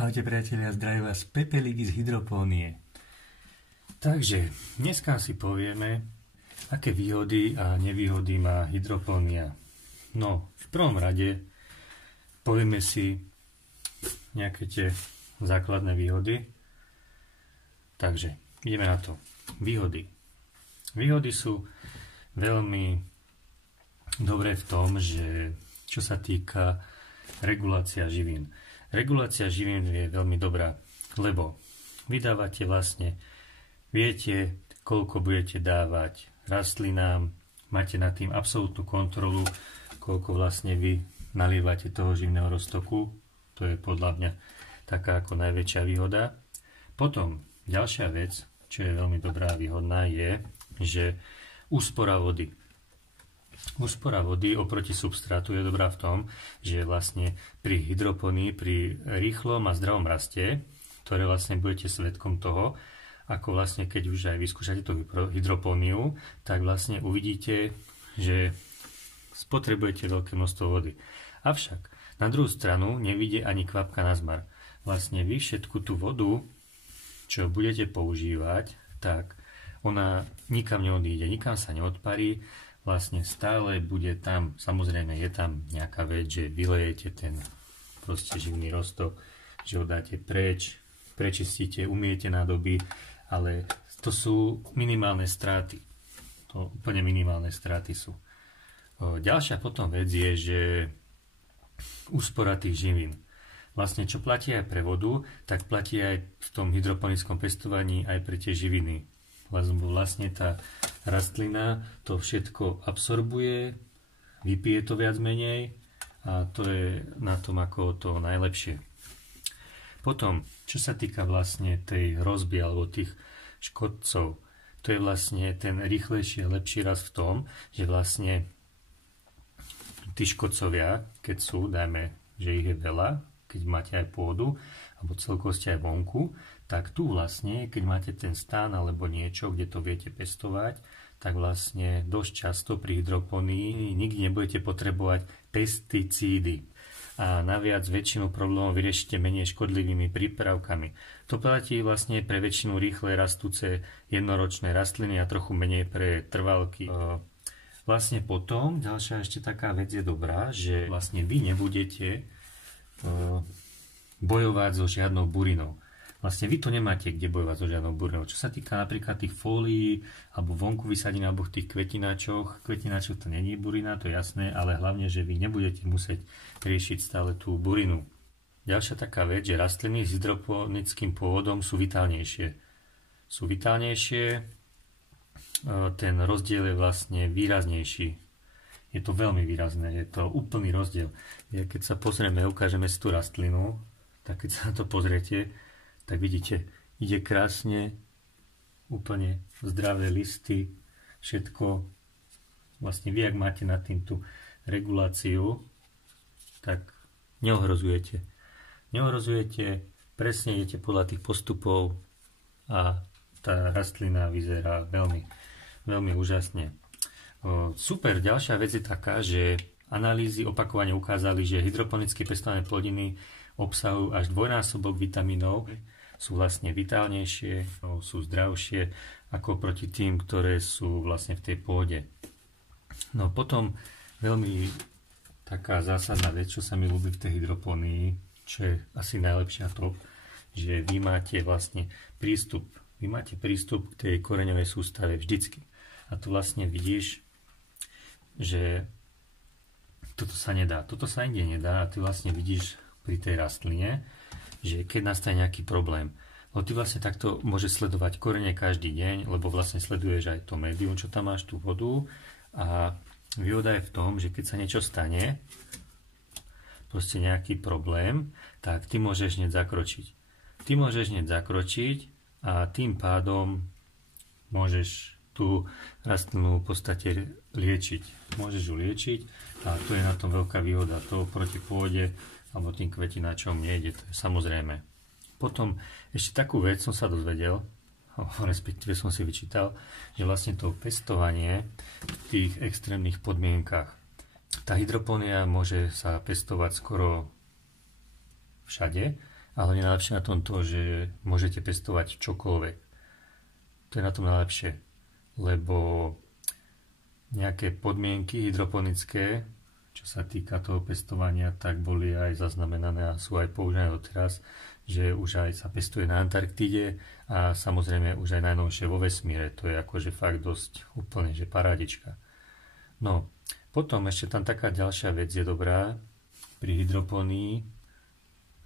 Ahojte priatelia, zdraví vás Pepelík z hydropónie. Takže dneska si povieme, aké výhody a nevýhody má hydropónia. No, v prvom rade povieme si nejaké tie základné výhody. Takže ideme na to. Výhody. Výhody sú veľmi dobré v tom, že čo sa týka regulácia živín. Regulácia živín je veľmi dobrá, lebo vydávate vlastne, viete, koľko budete dávať rastlinám, máte nad tým absolútnu kontrolu, koľko vlastne vy nalievate toho živného roztoku, to je podľa mňa taká ako najväčšia výhoda. Potom ďalšia vec, čo je veľmi dobrá a výhodná, je, že úspora vody. Úspora vody oproti substrátu je dobrá v tom, že vlastne pri hydroponii, pri rýchlom a zdravom raste, ktoré vlastne budete svedkom toho, ako vlastne keď už aj vyskúšate tú hydropóniu, tak vlastne uvidíte, že spotrebujete veľké množstvo vody. Avšak na druhú stranu nevidie ani kvapka na zmar. Vlastne vy všetku tú vodu, čo budete používať, tak ona nikam neodíde, nikam sa neodparí, vlastne stále bude tam, samozrejme je tam nejaká vec, že vylejete ten proste živný roztok, že ho dáte preč, prečistíte, umiete nádoby, ale to sú minimálne straty. To úplne minimálne straty sú. Ďalšia potom vec je, že úspora tých živín. Vlastne čo platí aj pre vodu, tak platí aj v tom hydroponickom pestovaní aj pre tie živiny. Lebo vlastne tá rastlina to všetko absorbuje, vypije to viac menej a to je na tom ako to najlepšie. Potom, čo sa týka vlastne tej hrozby alebo tých škodcov, to je vlastne ten rýchlejší a lepší rast v tom, že vlastne tí škodcovia, keď sú, dajme, že ich je veľa, keď máte aj pôdu, alebo celkovo ste aj vonku, tak tu vlastne, keď máte ten stán alebo niečo, kde to viete pestovať, tak vlastne dosť často pri hydroponii nikdy nebudete potrebovať pesticídy. A naviac väčšinu problémov vyriešite menej škodlivými prípravkami. To platí vlastne pre väčšinu rýchle rastúce jednoročné rastliny a trochu menej pre trvalky. Vlastne potom, ďalšia ešte taká vec je dobrá, že vlastne vy nebudete bojovať so žiadnou burinou. Vlastne vy to nemáte kde bojovať so žiadnou burinou. Čo sa týka napríklad tých fólií alebo vonku vysadín alebo tých kvetináčoch to není burina, to je jasné, ale hlavne, že vy nebudete musieť riešiť stále tú burinu. Ďalšia taká vec, že rastliny s hydroponickým pôvodom sú vitálnejšie. Ten rozdiel je vlastne výraznejší. Je to veľmi výrazné, je to úplný rozdiel. Keď sa pozrieme, ukážeme si tú rastlinu, tak keď sa na to pozriete, tak vidíte, ide krásne, úplne zdravé listy, všetko. Vlastne vy, ak máte nad tým tú reguláciu, tak neohrozujete. Presne idete podľa tých postupov a tá rastlina vyzerá veľmi, veľmi úžasne. Super, ďalšia vec je taká, že analýzy opakovane ukázali, že hydroponicky pestované plodiny obsahujú až dvojnásobok vitamínov, sú vlastne vitálnejšie, sú zdravšie ako proti tým, ktoré sú vlastne v tej pôde. No potom veľmi taká zásadná vec, čo sa mi ľúbi v tej hydroponii, čo je asi najlepšia top, že vy máte vlastne prístup k tej koreňovej sústave vždycky. A tu vlastne vidíš, že toto sa inde nedá a ty vlastne vidíš pri tej rastline, že keď nastane nejaký problém, lebo ty vlastne takto môžeš sledovať korene každý deň, lebo vlastne sleduješ aj to médium, čo tam máš, tú vodu a výhoda je v tom, že keď sa niečo stane, proste nejaký problém, tak ty môžeš hneď zakročiť a tým pádom môžeš tú rastlinu v podstate liečiť. Môžeš ju liečiť a tu je na tom veľká výhoda. To proti pôde alebo tým kvetináčom nejde, to je samozrejme. Potom ešte takú vec som sa dozvedel, respektíve som si vyčítal, že vlastne to pestovanie v tých extrémnych podmienkach. Tá hydropónia môže sa pestovať skoro všade, Ale je najlepšie na tom to, že môžete pestovať čokoľvek. To je na tom najlepšie, lebo nejaké podmienky hydroponické, čo sa týka toho pestovania, tak boli aj zaznamenané a sú aj používané doteraz, že už aj sa pestuje na Antarktíde a samozrejme už aj najnovšie vo vesmíre. To je akože fakt dosť úplne, že parádička. No, potom ešte tam taká ďalšia vec je dobrá. Pri hydroponii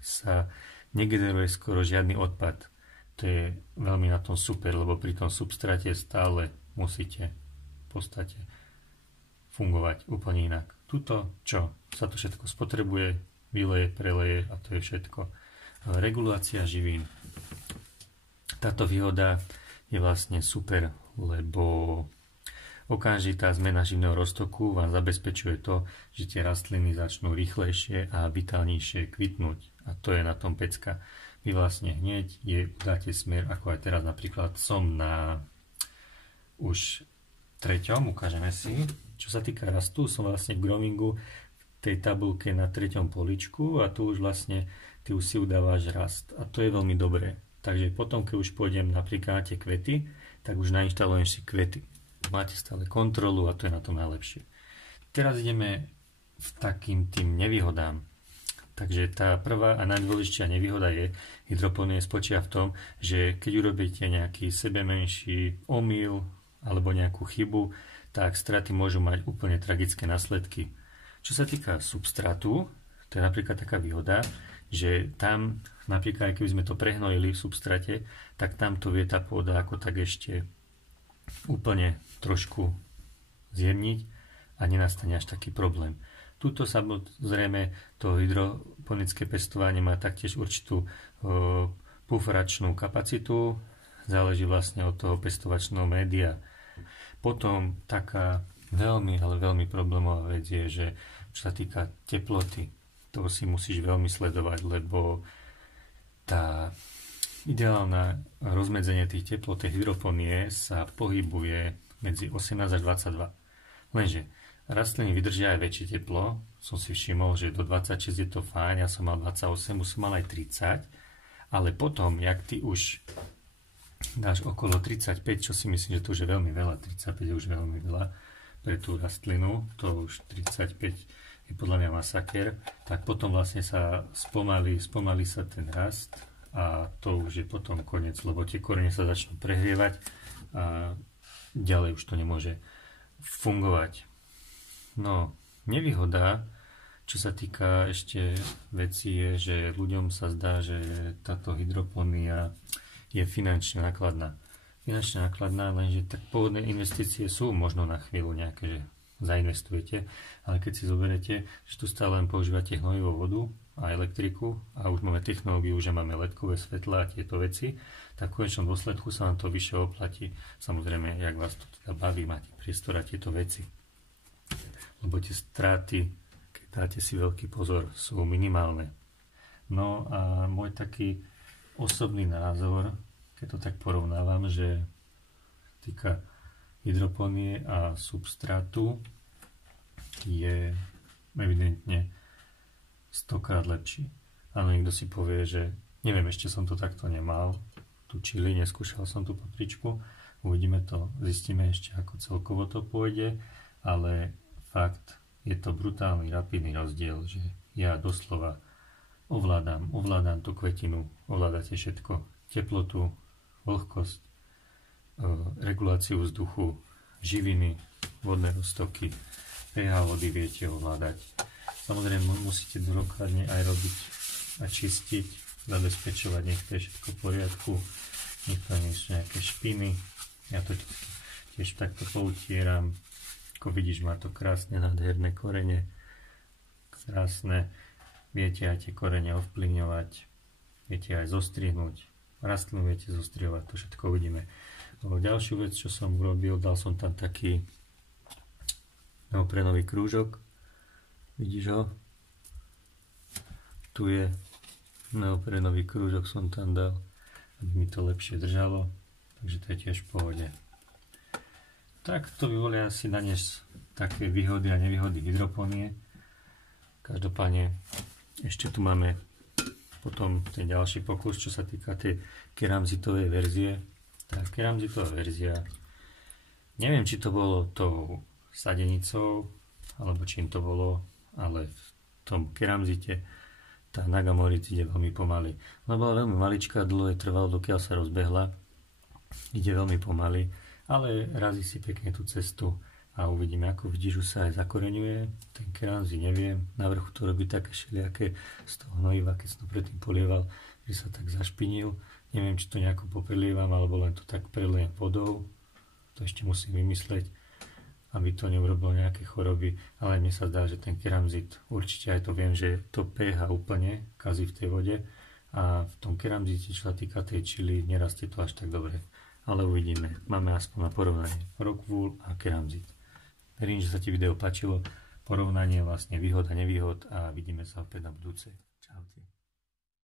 sa negeneruje skoro žiadny odpad. To je veľmi na tom super, lebo pri tom substráte stále musíte v podstate fungovať úplne inak. Tuto, čo sa to všetko spotrebuje, vyleje, preleje a to je všetko. Regulácia živín. Táto výhoda je vlastne super, lebo okamžitá zmena živného roztoku vám zabezpečuje to, že tie rastliny začnú rýchlejšie a vitálnejšie kvitnúť. A to je na tom pecka. Vy vlastne hneď udáte smer, ako aj teraz napríklad som na už 3. ukážeme si. Čo sa týka rastu, som vlastne v growingu v tej tabulke na 3. poličku a tu už vlastne ty už si udávaš rast. A to je veľmi dobré. Takže potom, keď už pôjdem napríklad na tie kvety, tak už nainštalujem si kvety. Máte stále kontrolu a to je na tom najlepšie. Teraz ideme v takým tým nevýhodám. Takže tá prvá a najdôležitejšia nevýhoda je, hydroponie spočíva v tom, že keď urobíte nejaký sebemenší omyl alebo nejakú chybu, tak straty môžu mať úplne tragické následky. Čo sa týka substrátu, to je napríklad taká výhoda, že tam napríklad, aj keby sme to prehnojili v substrate, tak tam to vie tá pôda ako tak ešte úplne trošku zjemniť a nenastane až taký problém. Tuto samozrejme to hydroponické pestovanie má taktiež určitú pufračnú kapacitu, záleží vlastne od toho pestovačného média. Potom taká veľmi, ale veľmi problémová vec je, že čo sa týka teploty, to si musíš veľmi sledovať, lebo tá ideálna rozmedzenie tých teplot tej hydroponie sa pohybuje medzi 18 až 22. Lenže rastliny vydržia aj väčšie teplo. Som si všimol, že do 26 je to fajn, ja som mal 28, už som mal aj 30, ale potom, jak ty už dáš okolo 35, čo si myslím, že to už je veľmi veľa, 35 je už veľmi veľa pre tú rastlinu, to už 35 je podľa mňa masaker, tak potom vlastne sa spomalí sa ten rast a to už je potom koniec, lebo tie korene sa začnú prehrievať a ďalej už to nemôže fungovať. No, nevýhoda, čo sa týka ešte veci je, že ľuďom sa zdá, že táto hydroponia je finančne nákladná. Finančne nákladná, lenže tak pôvodné investície sú možno na chvíľu nejaké, že zainvestujete, ale keď si zoberete, že tu stále len používate hnojivú vodu a elektriku a už máme technológiu, že máme LED-kové svetlá a tieto veci, tak v konečnom dôsledku sa vám to vyššie oplatí. Samozrejme, jak vás to teda baví, máte priestor a tieto veci. Lebo tie straty, keď dáte si veľký pozor, sú minimálne. No a môj taký osobný názor, keď to tak porovnávam, že týka hydroponie a substrátu, je evidentne 100-krát lepší. Áno, niekto si povie, že neviem, ešte som to takto nemal, tú čili, neskúšal som tú papričku, uvidíme to, zistíme ešte, ako celkovo to pôjde, ale fakt, je to brutálny, rapidný rozdiel, že ja doslova ovládam tú kvetinu, ovládate všetko, teplotu, vlhkosť, reguláciu vzduchu, živiny, vodné roztoky, pH vody viete ovládať. Samozrejme musíte dôkladne aj robiť a čistiť, zabezpečovať, nech to je všetko v poriadku, nech to nie sú nejaké špiny. Ja to tiež takto poutieram. Ako vidíš, má to krásne, nádherné korene, krásne. Viete aj tie korene ovplyvňovať, viete aj zostrihnúť, rastlinu viete zostrihovať, to všetko uvidíme. Ďalšiu vec, čo som urobil, dal som tam taký neoprenový krúžok, vidíš ho? Tu je neoprenový krúžok, som tam dal, aby mi to lepšie držalo, takže to je tiež v pohode. Tak to by boli asi na dnes také výhody a nevýhody hydroponie. Každopádne ešte tu máme potom ten ďalší pokus, čo sa týka tej keramzitovej verzie. Tá keramzitová verzia, neviem, či to bolo tou sadenicou, alebo čím to bolo, ale v tom keramzite tá Nagamorita ide veľmi pomaly. Ona bola veľmi maličká, dlho jej trvalo, dokiaľ sa rozbehla. Ide veľmi pomaly, ale razí si pekne tú cestu a uvidíme, ako vidíš, už sa aj zakoreňuje. Ten keramzit neviem, na vrchu to robí také všelijaké z toho hnojiva, keď som to predtým polieval, že sa tak zašpinil. Neviem, či to nejako popelievam, alebo len to tak preliem vodou. To ešte musím vymysleť, aby to neurobilo nejaké choroby, ale mne sa zdá, že ten keramzit, určite aj to viem, že to pH úplne kazí v tej vode a v tom keramzite, čo sa týka tej čili, nerastie to až tak dobre. Ale uvidíme. Máme aspoň na porovnanie Rockwool a keramzit. Verím, že sa ti video páčilo. Porovnanie vlastne výhod a nevýhod a vidíme sa opäť na budúce. Čaute.